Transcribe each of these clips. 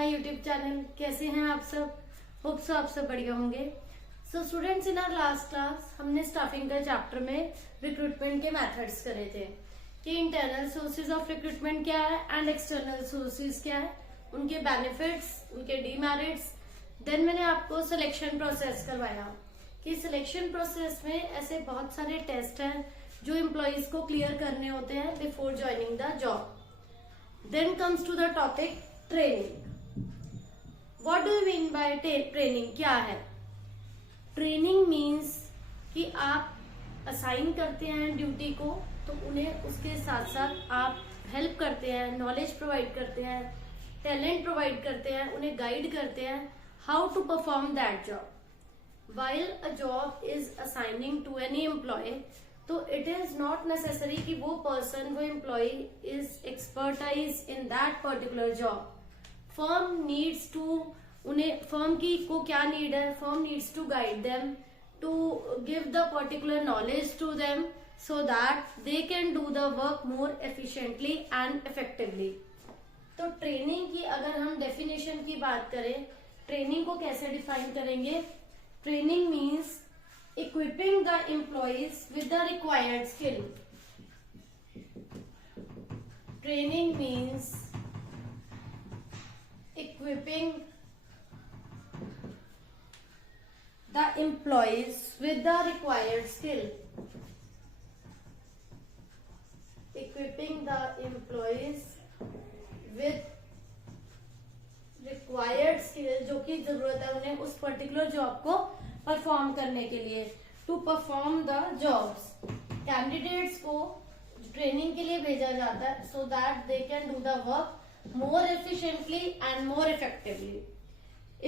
My YouTube channel. कैसे हैं आप सब? होप सो आप सब बढ़िया होंगे। So students, in our last class हमने स्टाफिंग का चैप्टर में रिक्रूटमेंट के मेथड्स करे थे कि इंटरनल सोर्सेज ऑफ रिक्रूटमेंट क्या है एंड एक्सटर्नल सोर्सेज क्या है, उनके बेनिफिट्स, उनके डीमेरिट्स। देन मैंने आपको सिलेक्शन प्रोसेस करवाया कि सिलेक्शन प्रोसेस में ऐसे बहुत सारे टेस्ट हैं जो एम्प्लॉयज को क्लियर करने होते हैं before joining the job. Then comes to the topic training. What do you mean by training? क्या है ट्रेनिंग? मीन्स कि आप असाइन करते हैं ड्यूटी को, तो उन्हें उसके साथ साथ आप हेल्प करते हैं, नॉलेज प्रोवाइड करते हैं, टैलेंट प्रोवाइड करते हैं, उन्हें गाइड करते हैं how to perform that job. While a job is assigning to any employee, तो इट इज नॉट नेसेसरी कि वो पर्सन, वो employee is expertise in that particular job. Firm needs to, उन्हें फर्म की को क्या नीड है, firm needs to guide them, to give the particular knowledge to them so that they can do the work more efficiently and effectively. तो training की अगर हम definition की बात करें, ट्रेनिंग को कैसे डिफाइन करेंगे? Training means equipping the employees with the required skill. Training means equipping the employees with the required skill. Equipping the employees with required skill, जो कि जरूरत है उन्हें उस पर्टिकुलर जॉब को परफॉर्म करने के लिए। To perform the jobs, candidates को ट्रेनिंग के लिए भेजा जाता है so that they can do the work more efficiently and more effectively.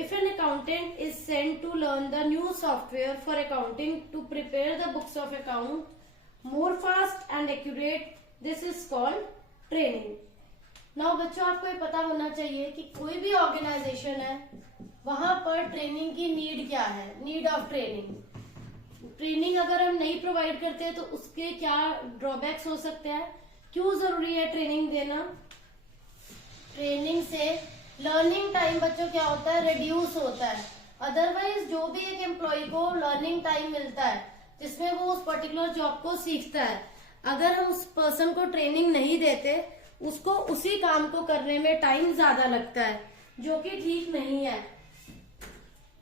If an accountant is sent to learn the new software for accounting to prepare the books of account more fast and accurate, this is called training. Now बच्चों, आपको ये पता होना चाहिए कि कोई भी organisation है, वहां पर ट्रेनिंग की नीड क्या है, नीड ऑफ ट्रेनिंग। ट्रेनिंग अगर हम नहीं प्रोवाइड करते हैं तो उसके क्या ड्रॉबैक्स हो सकते हैं, क्यों जरूरी है ट्रेनिंग देना? ट्रेनिंग से लर्निंग टाइम बच्चों क्या होता है, रिड्यूस होता है। अदरवाइज जो भी एक एम्प्लॉय को लर्निंग टाइम मिलता है जिसमें वो उस पर्टिकुलर जॉब को सीखता है, अगर हम उस पर्सन को ट्रेनिंग नहीं देते, उसको उसी काम को करने में टाइम ज्यादा लगता है, जो कि ठीक नहीं है।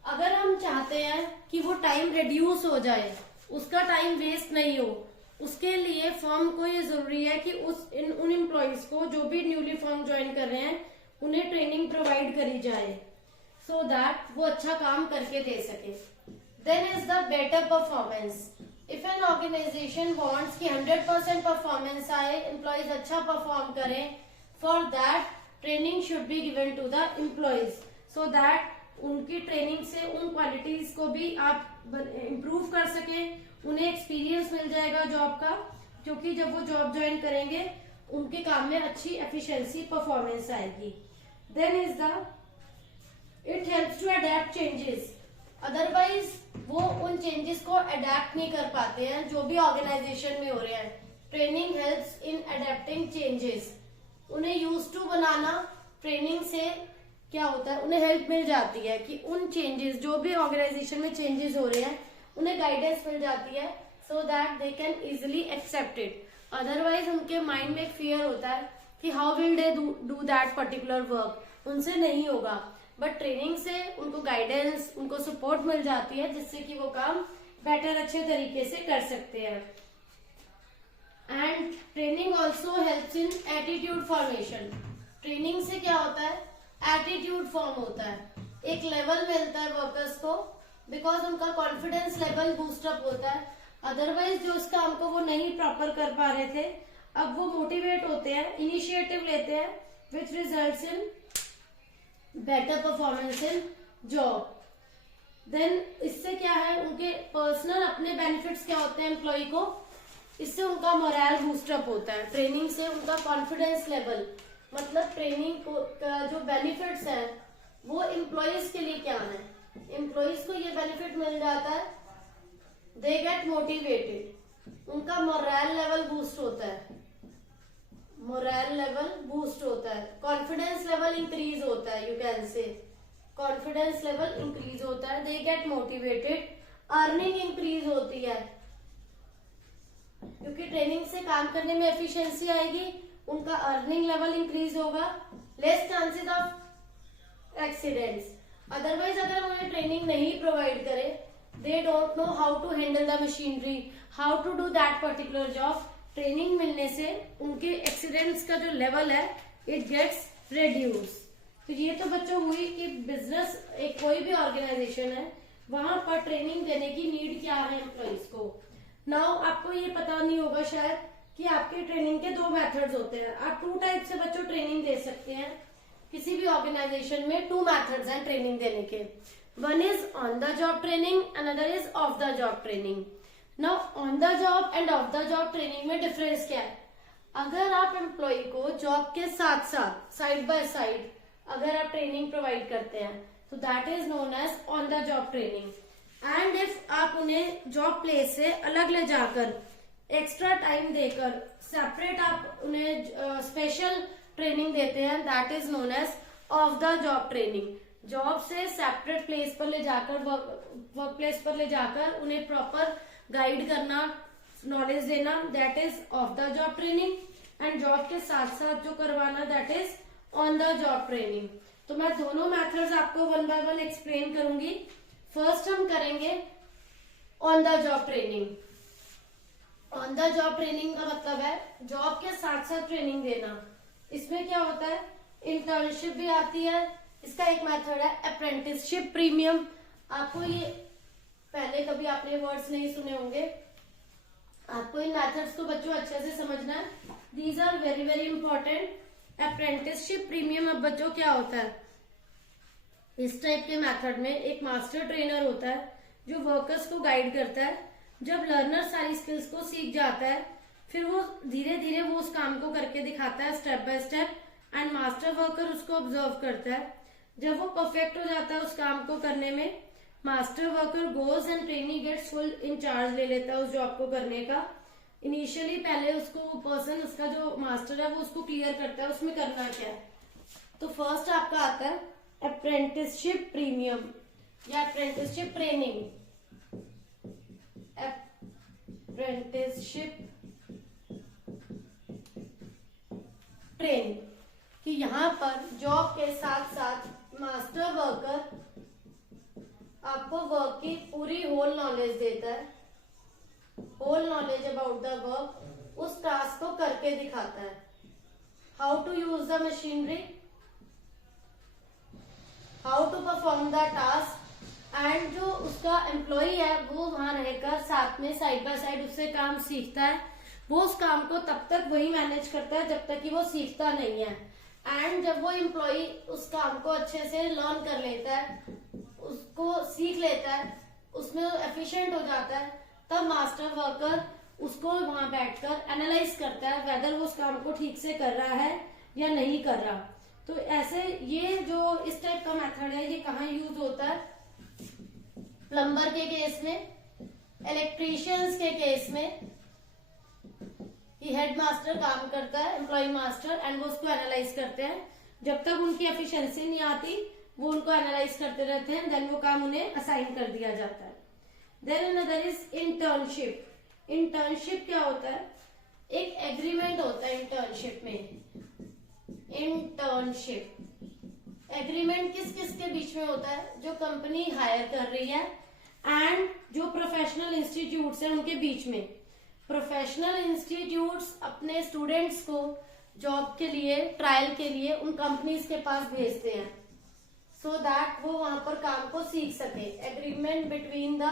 अगर हम चाहते हैं कि वो टाइम रिड्यूस हो जाए, उसका टाइम वेस्ट नहीं हो, उसके लिए फर्म को ये जरूरी है कि उन एम्प्लॉयज को जो भी न्यूली फर्म ज्वाइन कर रहे हैं उन्हें ट्रेनिंग प्रोवाइड करी जाए सो दैट वो अच्छा काम करके दे सके। Then is the better performance. If an organization wants कि 100% परफॉर्मेंस आए, एम्प्लॉयज अच्छा परफॉर्म करें, for that training should be given to the employees so that उनकी ट्रेनिंग से उन क्वालिटीज को भी आप इम्प्रूव कर सके, उन्हें एक्सपीरियंस मिल जाएगा जॉब का, क्योंकि जब वो जॉब ज्वाइन करेंगे उनके काम में अच्छी एफिशिएंसी परफॉर्मेंस आएगी। Then is the it helps to adapt changes. Otherwise वो उन चेंजेस को अडेप्ट नहीं कर पाते हैं जो भी ऑर्गेनाइजेशन में हो रहे हैं। Training helps in adapting changes. उन्हें यूज टू बनाना, ट्रेनिंग से क्या होता है, उन्हें हेल्प मिल जाती है कि उन चेंजेस, जो भी ऑर्गेनाइजेशन में चेंजेस हो रहे हैं, उन्हें गाइडेंस मिल जाती है so that they can easily accept it. Otherwise उनके माइंड में एक फियर होता है कि how will they do that particular work, उनसे नहीं होगा। बट ट्रेनिंग से उनको गाइडेंस, उनको सपोर्ट मिल जाती है जिससे कि वो काम बेटर, अच्छे तरीके से कर सकते हैं। And training also helps in attitude formation. Training से क्या होता है, एटीट्यूड फॉर्म होता है, एक लेवल मिलता है वर्कर्स को, बिकॉज उनका कॉन्फिडेंस लेवल बूस्टअप होता है। अदरवाइज जो इस काम को वो नहीं प्रॉपर कर पा रहे थे, अब वो मोटिवेट होते हैं, इनिशिएटिव लेते हैं, which results in better performance in job. Then इससे क्या है, उनके पर्सनल अपने बेनिफिट्स क्या होते हैं एम्प्लॉय को, इससे उनका मोरल बूस्टअप होता है। ट्रेनिंग से उनका कॉन्फिडेंस लेवल, मतलब ट्रेनिंग का जो बेनिफिट्स है वो एम्प्लॉयज के लिए क्या है, एम्प्लॉयज को ये बेनिफिट मिल जाता है, दे गेट मोटिवेटेड, उनका मोरल लेवल बूस्ट होता है। मोरल लेवल बूस्ट होता है, कॉन्फिडेंस लेवल इंक्रीज होता है, यू कैन से कॉन्फिडेंस लेवल इंक्रीज होता है, they get motivated, earning increase होती है क्योंकि ट्रेनिंग से काम करने में एफिशिएंसी आएगी, उनका अर्निंग लेवल इंक्रीज होगा, less chances of accidents. Otherwise अगर हम उन्हें ट्रेनिंग नहीं प्रोवाइड करें, they don't know how to handle the machinery, how to do that particular job, training मिलने से उनके एक्सीडेंट्स का जो लेवल है इट गेट्स रिड्यूस। तो ये तो बच्चों हुई कि बिजनेस, एक कोई भी ऑर्गेनाइजेशन है वहां पर ट्रेनिंग देने की नीड क्या है एम्प्लॉइज को। नाउ आपको ये पता नहीं होगा शायद कि आपके ट्रेनिंग के 2 मेथड्स होते हैं। आप 2 टाइप से बच्चों ट्रेनिंग दे सकते हैं किसी भी ऑर्गेनाइजेशन में। 2 मेथड्स हैं ट्रेनिंग देने के, one is on the job training, another is off the job training. Now on the job end of the job training में डिफरेंस क्या है? अगर आप एम्प्लॉय को जॉब के साथ साथ साइड बाय साइड अगर आप ट्रेनिंग प्रोवाइड करते हैं तो that is known as on the job training. And if आप उन्हें जॉब प्लेस से अलग ले जाकर एक्स्ट्रा टाइम देकर सेपरेट आप उन्हें स्पेशल ट्रेनिंग देते हैं, that is known as off the job training. Job से सेपरेट प्लेस पर ले जाकर वर्क प्लेस पर ले जाकर उन्हें प्रॉपर गाइड करना, नॉलेज देना, that is off the job training. And job के साथ साथ जो करवाना that is on the job training. तो मैं दोनों मेथड्स आपको 1 बाय 1 एक्सप्लेन करूंगी। फर्स्ट हम करेंगे on the job training. On the job training का मतलब है जॉब के साथ साथ ट्रेनिंग देना। इसमें क्या होता है, इंटर्नशिप भी आती है, इसका एक मेथड है अप्रेंटिसशिप प्रीमियम। आपको ये पहले कभी आपने वर्ड्स नहीं सुने होंगे, आपको इन मेथड्स को बच्चों अच्छे से समझना है, these are very very important. Apprenticeship premium अब बच्चों क्या होता है, इस टाइप के मेथड में एक मास्टर ट्रेनर होता है जो वर्कर्स को गाइड करता है। जब लर्नर सारी स्किल्स को सीख जाता है फिर वो धीरे धीरे वो उस काम को करके दिखाता है step by step, and master worker उसको ऑब्जर्व करता है। जब वो परफेक्ट हो जाता है उस काम को करने में, master worker goes and trainee gets full incharge ले लेता है उस जॉब को करने का। इनिशियली पहले उसको वो पर्सन, उसका जो मास्टर है वो उसको क्लियर करता है उसमें करना क्या है। तो फर्स्ट आपका आता है अप्रेंटिसशिप प्रीमियम या अप्रेंटिसशिप ट्रेनिंग। अप्रेंटिसशिप ट्रेनिंग कि यहाँ पर जॉब के साथ साथ मास्टर वर्कर आपको वर्क की पूरी होल नॉलेज देता है, whole knowledge about the work, उस टास्क को करके दिखाता है। How to use the machinery, how to perform the task, and जो उसका एम्प्लॉय है वो वहां रहकर साथ में साइड बाय साइड उससे काम सीखता है। वो उस काम को तब तक वही मैनेज करता है जब तक कि वो सीखता नहीं है। एंड जब वो एम्प्लॉय उस काम को अच्छे से लर्न कर लेता है, उसको सीख लेता है, उसमें एफिशिएंट हो जाता है, तब मास्टर वर्कर उसको वहां बैठकर एनालाइज करता है वेदर वो उस काम को ठीक से कर रहा है या नहीं कर रहा। तो ऐसे ये जो इस टाइप का मेथड है ये कहाँ यूज होता है, प्लम्बर के केस में, इलेक्ट्रीशियंस के केस में। ये हेड मास्टर काम करता है, एम्प्लॉय मास्टर, एंड वो उसको एनालाइज करते हैं। जब तक उनकी एफिशिएंसी नहीं आती वो उनको एनालाइज करते रहते हैं, देन वो काम उन्हें असाइन कर दिया जाता है। Then another is internship. Internship क्या होता है, एक एग्रीमेंट होता है इंटर्नशिप में। इंटर्नशिप एग्रीमेंट किस किस के बीच में होता है, जो कंपनी हायर कर रही है एंड जो प्रोफेशनल इंस्टीट्यूट्स हैं उनके बीच में। प्रोफेशनल इंस्टीट्यूट्स अपने स्टूडेंट्स को जॉब के लिए, ट्रायल के लिए उन कंपनीज के पास भेजते हैं सो दैट वो वहां पर काम को सीख सके। Agreement between the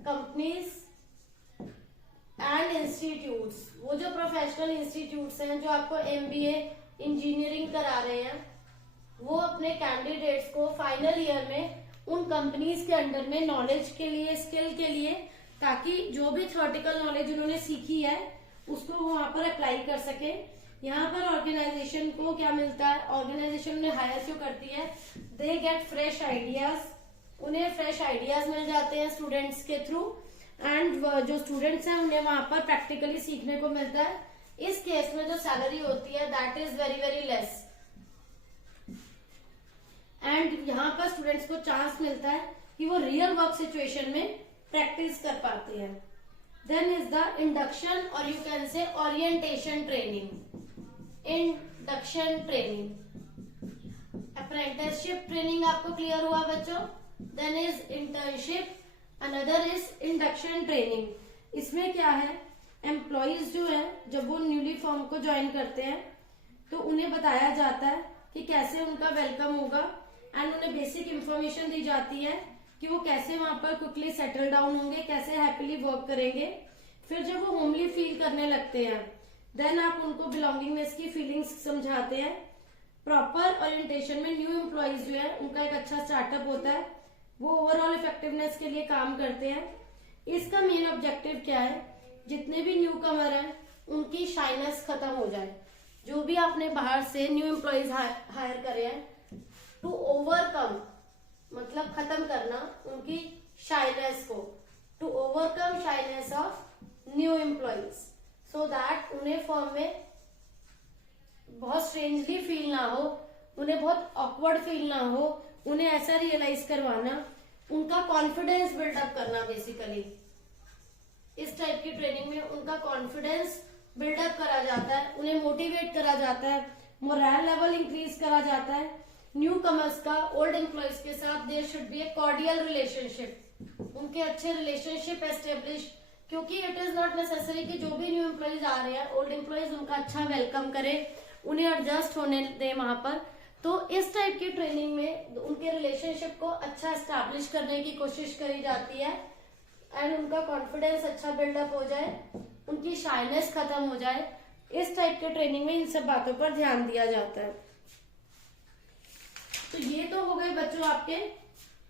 companies and institutes. वो जो प्रोफेशनल इंस्टीट्यूट्स हैं जो आपको एमबीए इंजीनियरिंग करा रहे हैं, वो अपने कैंडिडेट्स को फाइनल ईयर में उन कंपनीज के अंडर में नॉलेज के लिए, स्किल के लिए, ताकि जो भी थ्योरेटिकल नॉलेज उन्होंने सीखी है उसको वो वहां पर अप्लाई कर सके। यहाँ पर ऑर्गेनाइजेशन को क्या मिलता है, ऑर्गेनाइजेशन उन्हें हायर क्यों करती है, दे गेट फ्रेश आइडियाज, उन्हें फ्रेश आइडियाज मिल जाते हैं स्टूडेंट्स के थ्रू, एंड जो स्टूडेंट्स हैं उन्हें वहां पर प्रैक्टिकली सीखने को मिलता है इस केस में जो सैलरी होती है that is very very less, and यहाँ पर स्टूडेंट्स को चांस मिलता है कि वो रियल वर्क सिचुएशन में प्रैक्टिस कर पाते हैं। देन इज द इंडक्शन और you can say orientation training. Induction training, apprenticeship training आपको क्लियर हुआ बच्चों। Then is internship, another is induction training. इसमें क्या है, एम्प्लॉयज जो है जब वो न्यूली फर्म को ज्वाइन करते हैं तो उन्हें बताया जाता है कि कैसे उनका वेलकम होगा, एंड उन्हें बेसिक इंफॉर्मेशन दी जाती है कि वो कैसे वहां पर क्विकली सेटल डाउन होंगे, कैसे हैप्पीली वर्क करेंगे। फिर जब वो होमली फील करने लगते हैं देन आप उनको बिलोंगिंगनेस की फीलिंग्स समझाते हैं। प्रॉपर ओरिएंटेशन में न्यू एम्प्लॉयज जो है उनका एक अच्छा स्टार्टअप होता है, वो ओवरऑल इफेक्टिवनेस के लिए काम करते हैं। इसका मेन ऑब्जेक्टिव क्या है, जितने भी न्यू कमर हैं उनकी शाइनेस खत्म हो जाए। जो भी आपने बाहर से न्यू एम्प्लॉयज हायर करे हैं, टू ओवरकम मतलब खत्म करना उनकी शाइनेस को, to overcome shyness of new employees, so that उन्हें फर्म में बहुत स्ट्रेंजली फील ना हो, उन्हें बहुत ऑकवर्ड फील ना हो, उन्हें ऐसा रियलाइज करवाना, उनका कॉन्फिडेंस बिल्डअप करना। बेसिकली इस टाइप की ट्रेनिंग में उनका कॉन्फिडेंस बिल्डअप करा जाता है, उन्हें मोटिवेट करा जाता है, मोरल लेवल इंक्रीज करा जाता है। न्यू कमर्स का ओल्ड एम्प्लॉयज के साथ there should be a cordial relationship, उनके अच्छे रिलेशनशिप एस्टेब्लिश, क्योंकि इट इज नॉट नेसेसरी कि जो भी न्यू एम्प्लॉयज आ रहे हैं ओल्ड एम्प्लॉयज उनका अच्छा वेलकम करे, उन्हें एडजस्ट होने दे वहां पर। तो इस टाइप की ट्रेनिंग में उनके रिलेशनशिप को अच्छा एस्टैब्लिश करने की कोशिश करी जाती है, एंड उनका कॉन्फिडेंस अच्छा बिल्डअप हो जाए, उनकी शाइनेस खत्म हो जाए। इस टाइप के ट्रेनिंग में इन सब बातों पर ध्यान दिया जाता है। तो ये तो हो गए बच्चों आपके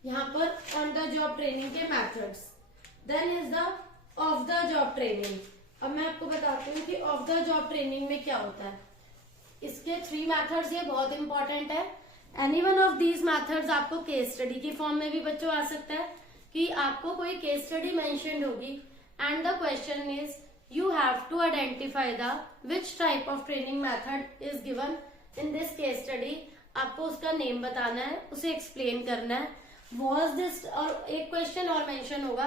यहाँ पर ऑन द जॉब ट्रेनिंग के methods. Then is the off the job training. अब मैं आपको बताती हूँ कि ऑफ द जॉब ट्रेनिंग में क्या होता है। इसके 3 मेथड्स, ये बहुत इंपॉर्टेंट है। Any one of these methods आपको केस स्टडी की फॉर्म में भी बच्चों आ सकता है कि आपको कोई केस स्टडी मेंशन्ड होगी and the question is you have to identify the which type of training method is given in this case study। आपको उसका नेम बताना है, उसे एक्सप्लेन करना है। was this, और एक क्वेश्चन और मेंशन होगा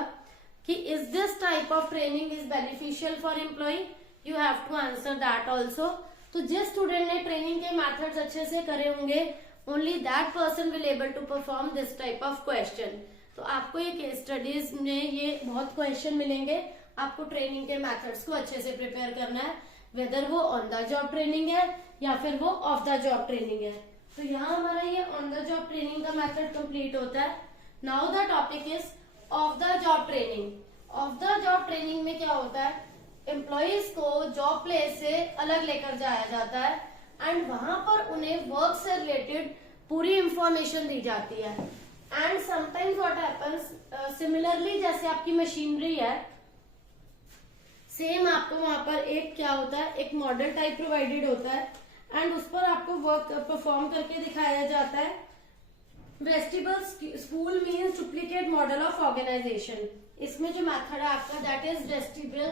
कि is this type of training is beneficial for employee, you have to answer that also। तो जिस स्टूडेंट ने ट्रेनिंग के मेथड्स अच्छे से करे होंगे only that person will able to perform this type of question। तो आपको ये केस स्टडीज में ये बहुत क्वेश्चन मिलेंगे, आपको ट्रेनिंग के मेथड्स को अच्छे से प्रिपेयर करना है, वेदर वो ऑन द जॉब ट्रेनिंग है या फिर वो ऑफ द जॉब ट्रेनिंग है। तो यहाँ हमारा ये ऑन द जॉब ट्रेनिंग का मेथड कंप्लीट होता है। Now the topic is off the job training. Of the job training में क्या होता है, एम्प्लॉयज को जॉब प्लेस से अलग लेकर जाया जाता है एंड वहां पर उन्हें वर्क से रिलेटेड पूरी इंफॉर्मेशन दी जाती है। And sometimes what happens, similarly जैसे आपकी मशीनरी है, सेम आपको वहां पर एक क्या होता है, एक मॉडल टाइप प्रोवाइडेड होता है एंड उस पर आपको वर्क परफॉर्म करके दिखाया जाता है। Vestibule school means duplicate model of organisation. इसमें जो मेथड है आपका that is vestibule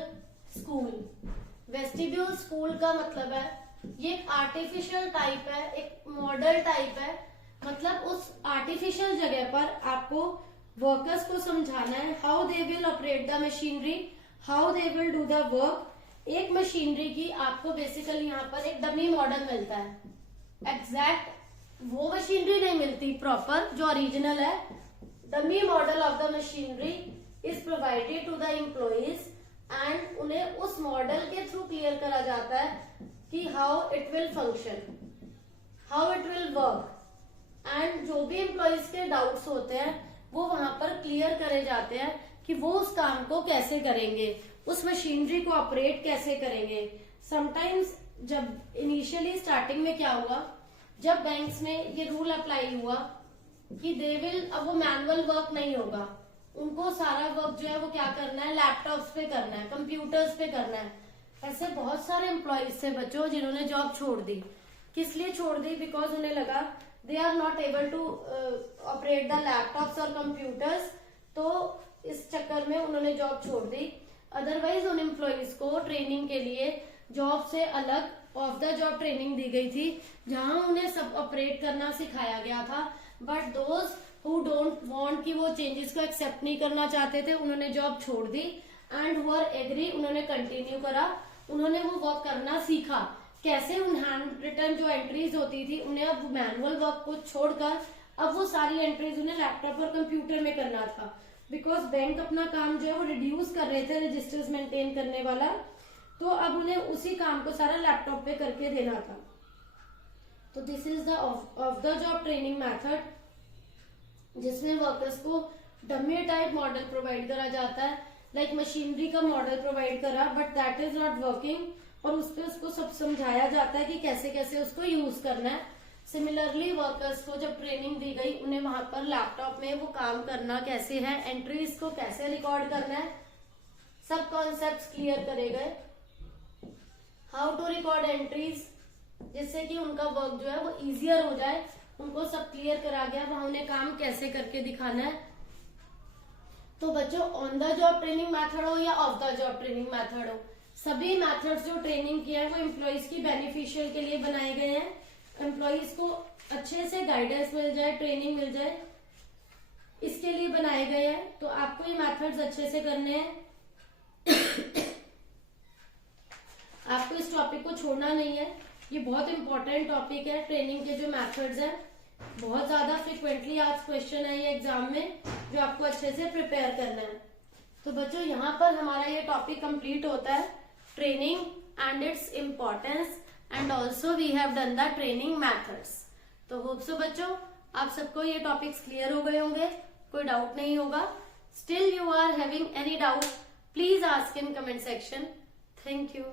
school. Vestibule school का मतलब है ये एक आर्टिफिशियल टाइप है, एक मॉडल टाइप है, मतलब उस आर्टिफिशियल जगह पर आपको वर्कर्स को समझाना है how they will operate the machinery, how they will do the work. एक मशीनरी की आपको बेसिकली यहाँ पर एक डमी मॉडल मिलता है, एग्जैक्ट वो मशीनरी नहीं मिलती प्रॉपर जो ओरिजिनल है। Dummy model of the machinery is provided to the employees and उन्हें उस मॉडल के थ्रू क्लियर करा जाता है कि how it will function, how it will work, and जो भी एम्प्लॉइज के डाउट्स होते हैं वो वहां पर क्लियर करे जाते हैं कि वो उस काम को कैसे करेंगे, उस मशीनरी को ऑपरेट कैसे करेंगे। समटाइम्स जब इनिशियली स्टार्टिंग में क्या हुआ, जब बैंक्स में ये रूल अप्लाई हुआ कि दे विल, अब वो मैनुअल वर्क नहीं होगा, उनको सारा वर्क जो है वो क्या करना है, लैपटॉप्स पे करना है, कंप्यूटर्स पे करना है। ऐसे बहुत सारे एम्प्लॉयज थे बच्चों जिन्होंने जॉब छोड़ दी। किस लिए छोड़ दी, बिकॉज उन्हें लगा they are not able to operate the laptops और कंप्यूटर्स, तो इस चक्कर में उन्होंने जॉब छोड़ दी। अदरवाइज उन एम्प्लॉयज को ट्रेनिंग के लिए जॉब से अलग ऑफ द जॉब ट्रेनिंग दी गई थी, जहां उन्हें सब ऑपरेट करना सिखाया गया था। But those who don't want, कि वो चेंजेस को एक्सेप्ट नहीं करना चाहते थे, उन्होंने जॉब छोड़ दी। एंड वर एग्री, उन्होंने कंटिन्यू करा, उन्होंने वो वर्क करना सीखा। कैसे? उन हैंड रिटन जो एंट्रीज होती थी उन्हें अब मैनुअल वर्क को छोड़कर अब वो सारी एंट्रीज उन्हें लैपटॉप और कंप्यूटर में करना था, बिकॉज बैंक अपना काम जो है वो रिड्यूस कर रहे थे रजिस्टर्स मेंटेन करने वाला, तो अब उन्हें उसी काम को सारा लैपटॉप पे करके देना था। तो this is the off the job training method, जिसमें वर्कर्स को डमी टाइप मॉडल प्रोवाइड करा जाता है, लाइक मशीनरी का मॉडल प्रोवाइड करा, but that is not working, और उस पर उसको सब समझाया जाता है कि कैसे कैसे उसको यूज करना है। सिमिलरली वर्कर्स को जब ट्रेनिंग दी गई, उन्हें वहां पर लैपटॉप में वो काम करना कैसे है, एंट्रीज को कैसे रिकॉर्ड करना है, सब कॉन्सेप्ट्स क्लियर करे गए। हाउ टू रिकॉर्ड एंट्रीज, जिससे कि उनका वर्क जो है वो इजियर हो जाए, उनको सब क्लियर करा गया, वहां उन्हें काम कैसे करके दिखाना है। तो बच्चों, on the job training method हो या of the job training method हो, सभी मेथड्स जो ट्रेनिंग किया है वो एम्प्लॉइज की बेनिफिशियल के लिए बनाए गए हैं। एम्प्लॉइज को अच्छे से गाइडेंस मिल जाए, ट्रेनिंग मिल जाए, इसके लिए बनाए गए हैं। तो आपको ये मेथड्स अच्छे से करने हैं। आपको इस टॉपिक को छोड़ना नहीं है, ये बहुत इंपॉर्टेंट टॉपिक है। ट्रेनिंग के जो मेथड्स हैं, बहुत ज्यादा फ्रिक्वेंटली आज क्वेश्चन है ये एग्जाम में, जो आपको अच्छे से प्रिपेयर करना है। तो बच्चों, यहाँ पर हमारा ये टॉपिक कंप्लीट होता है, training and its importance, and also we have done the training methods. तो होप सो बच्चों, आप सबको ये टॉपिक्स क्लियर हो गए होंगे, कोई डाउट नहीं होगा। Still you are having any doubt, please ask in comment section. Thank you.